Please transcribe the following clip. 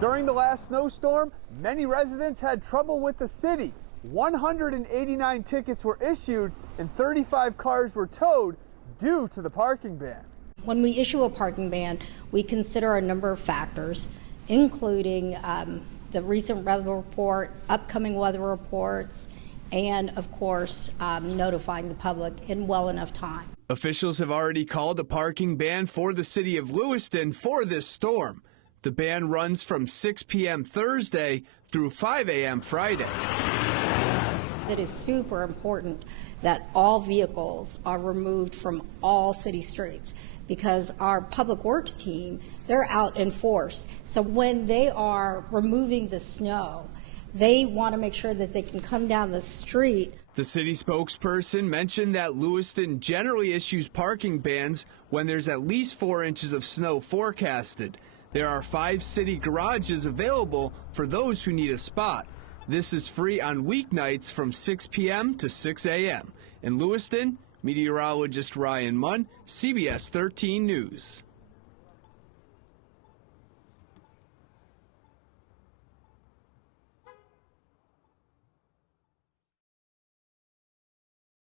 During the last snowstorm, many residents had trouble with the city. 189 tickets were issued and 35 cars were towed due to the parking ban. When we issue a parking ban, we consider a number of factors, including the recent weather report, upcoming weather reports, and of course, notifying the public in well enough time. Officials have already called a parking ban for the city of Lewiston for this storm. The ban runs from 6 p.m. Thursday through 5 a.m. Friday. It is super important that all vehicles are removed from all city streets because our public works team, they're out in force. So when they are removing the snow, they want to make sure that they can come down the street. The city spokesperson mentioned that Lewiston generally issues parking bans when there's at least 4 inches of snow forecasted. There are 5 city garages available for those who need a spot. This is free on weeknights from 6 p.m. to 6 a.m. In Lewiston, meteorologist Ryan Munn, CBS 13 News.